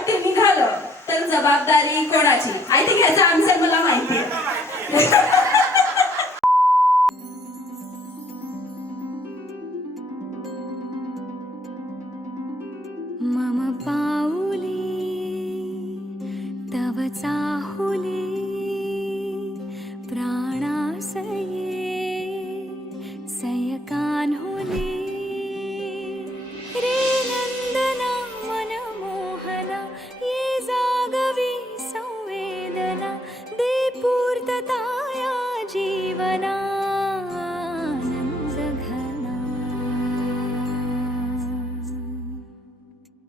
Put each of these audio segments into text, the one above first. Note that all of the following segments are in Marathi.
हत्ती निघालं तर जबाबदारी कोणाची? आय थिंक ह्याचा आन्सर मला माहिती आहे. मम पाऊली तव चाहुली प्राणासये सयकान्हुली रे नंदना मनमोहना ये जागवी संवेदना दे पूर्तता या जीवना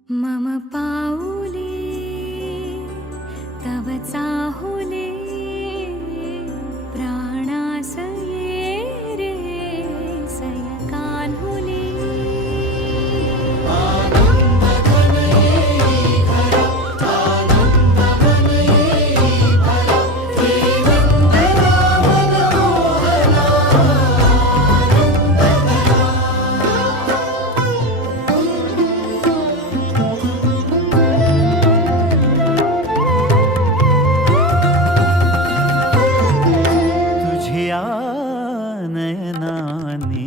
मम पाऊली तव चाहुली प्राणासये रे सयकान्हुली नयनानी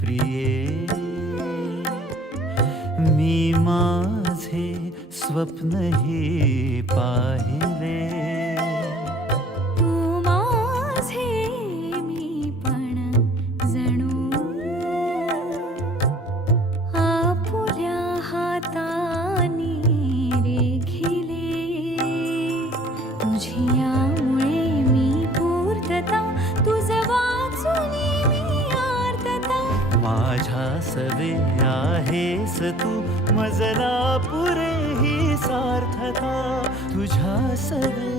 प्रिये मी माझे स्वप्न हे पाहिले तू माझे मी पण जणू आपुल्या हातानी रेखिले तुझियामुळे मी पूर्तता तुझ वाचुनी मी आर्तता माझ्या सवे आहेस तू मजला पुरे ही सार्थता तुझ्या सवे